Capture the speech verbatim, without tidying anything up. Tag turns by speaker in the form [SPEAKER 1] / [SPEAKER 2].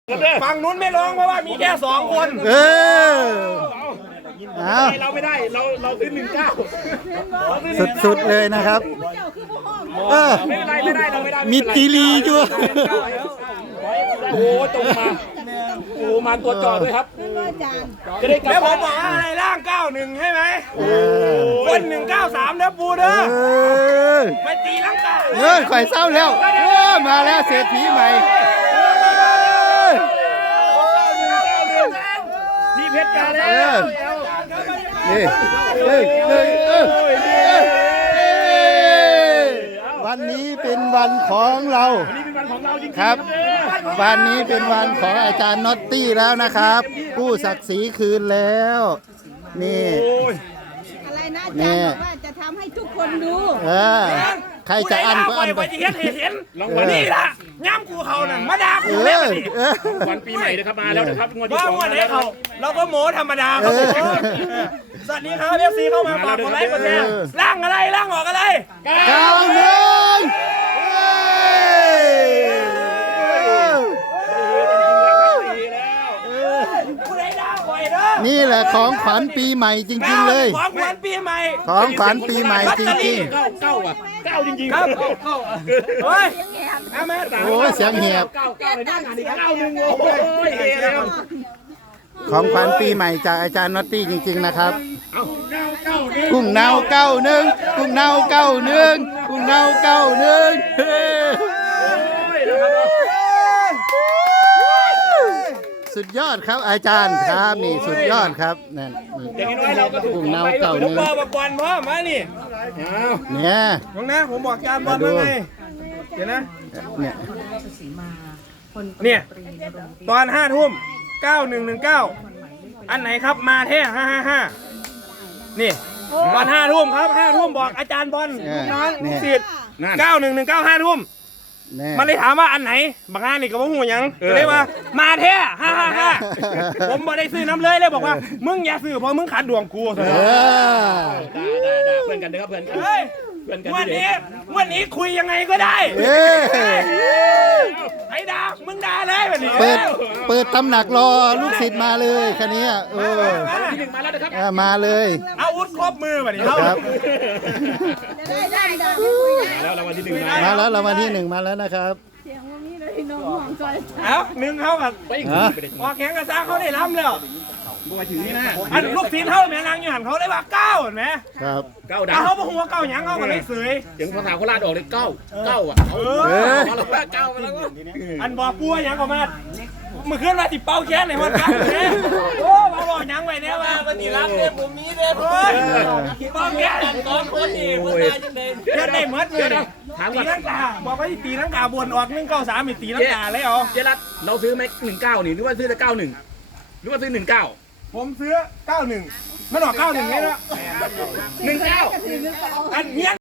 [SPEAKER 1] ฝั่งนู้นไม่ร้องเพราะว่ามีแค่สองคน
[SPEAKER 2] เออเอา
[SPEAKER 1] เราไม่ได้เราเราขึ้นหนึ่งเก้า
[SPEAKER 2] สุดๆเลยนะครับเออ
[SPEAKER 1] ไม่ได้ไม่ได้เราไม่ได้
[SPEAKER 2] มีกีรีอยู่
[SPEAKER 1] โอ้ตรงมาโอ้มาตัวจอดด้วยครับจะได้กลับแล้วผมบอกอะไรร่างเก้าหนึ่งใช่ไหมคนหนึ่งเก้าสามแล้วปูเด้อไปตีลังกา
[SPEAKER 2] เออข่อยเศร้าแล้วเออมาแล้วเศรษฐีใหม่
[SPEAKER 1] พี่เพชรกาแล้ว
[SPEAKER 2] นี่เฮ้ยเฮ้ยเออวันนี้เป็นวันของเราครับวันนี้เป็นวันของอาจารย์น็อตตี้แล้วนะครับกู้ศักดิ์ศรีคืนแล้วนี่
[SPEAKER 3] อะไรนะอาจารย์บอกว่าจะทำให้ทุกคนดู
[SPEAKER 2] เออใครจะอันก็อันไป
[SPEAKER 1] เห็นเห็นลองวันนี้ล่ะย่ำกูเขาน่ะมาด่ากูแล้วันปีใหม่นะครับมาแล้วนะครับงวดที่สองวันนี้เขาเราก็โม้ธรรมดาครับสวัสดีครับเอฟซีเข้ามาฝากกดไลค์กดแชร์ร่างอะไรร่างออกอะไร
[SPEAKER 2] เก้าหนึ่งนี่แหละของขวัญปีใหม่จริงๆเลย
[SPEAKER 1] ของขวัญปีใหม่
[SPEAKER 2] ของขวัญปีใหม่จริง
[SPEAKER 1] ๆเก้าเก้าอ่ะเก้าจริงๆครับเฮ้ย
[SPEAKER 2] โอ้ยเสียงแหบ
[SPEAKER 1] เก้าเก้าเก้าหนึ่งโอ้ย
[SPEAKER 2] ของขวัญปีใหม่จากอาจารย์น็อตตี้จริงๆนะครับกุ้งเน่าเก้าหนึ่งกุ้งเน่าเก้าหนึ่งกุ้งเน่าเก้าหนึ่งสุดยอดครับอาจารย์ครับนี่สุดยอดครับนั่นกุ้งเน่าเก้าหนึ่ง
[SPEAKER 1] บอกบอลพ่อมานี่
[SPEAKER 2] เนี่ย
[SPEAKER 1] มองนะผมบอกการบอลมาไงเดี๋ยวนะเนี่ยเนี่ยตอนห้าทุ่มเก้าหนึ่งหนึ่งเก้าอันไหนครับมาแท้ห้าห้าห้านี่ตอนห้าทุ่มครับห้าทุ่มบอกอาจารย์บอลน้องศิษย์เก้าหนึ่งหนึ่งเก้าห้าทุ่มมันเลยถามว่าอันไหนบางงานนี่ก็บอกหูยังเลยว่ามาแท้ห้าห้าห้าผมบอกได้ซื้อน้ำเลยเลยบอกว่ามึงอย่าซื้อเพราะมึงขัดดวงกูสิเพื่อนกันเด้อเพื่อนกันวันนี้วันนี้คุยยังไงก็ได้ไอ้ดามึงด่าเลยวันนี้
[SPEAKER 2] เปิดเปิดตำหนักรอลูกศิษย์มาเลยคันนี้เออ
[SPEAKER 1] ที่หนึ่งมาแล้วนะครับ
[SPEAKER 2] มาเลย
[SPEAKER 1] อาวุธครบมือวันนี้
[SPEAKER 2] ครับ
[SPEAKER 3] ได้ได้ได้
[SPEAKER 1] แล้วรางวัลที่หนึ่ง
[SPEAKER 2] มาแล้วรางวัลที่หนึ่งมาแล้วนะครับ
[SPEAKER 3] เสียงวันนี้เลยน้องห่วงใจ
[SPEAKER 1] เอ้าหนึ่งเขากับพอแข่งกันซะเขาได้ล้ำแล้วมาถึงนี่นะอันลูกศิษย์เขาแม่นางอยู่หันเขาได้ว่าเก้าเห็นไหม
[SPEAKER 2] ครับ
[SPEAKER 1] เก้าดาวเขาบอกว่าเก้าหยังเขาก็เลยเสย
[SPEAKER 4] ถึงภาษาโคราชออกเลยเก้าเก้าอ่ะเออเราว่าเก้าไปแล้ว
[SPEAKER 1] อันบอกปัวหยังก็มาเมื่อคืนมาติดเป้าแค้นเลยวันกันเลยโอ้มาบอกหยังไว้เนี่ยว่ามันตีรักเนี่ยผมมีเนี่ยเฮ้ยเป้าแค้นสองคนนี่มันได้ยังไงเดี๋ยวได้หมดเลยตีลังกาบอกว่าตีลังกาบนออกหนึ่งเก้าสามมีตีลังกาเลยเหรอ
[SPEAKER 4] เจรัตเราซื้อไหมหนึ่งเก้านี่หรือว่าซื้อแต่เก้าหนึ่งหรือว่าซื้อหนึ่งเก้า
[SPEAKER 1] ผมซื้อเก้าหนึ่งมันออกเก้าหนึ่งไงละหนึ่งเก้าอันเนี้ย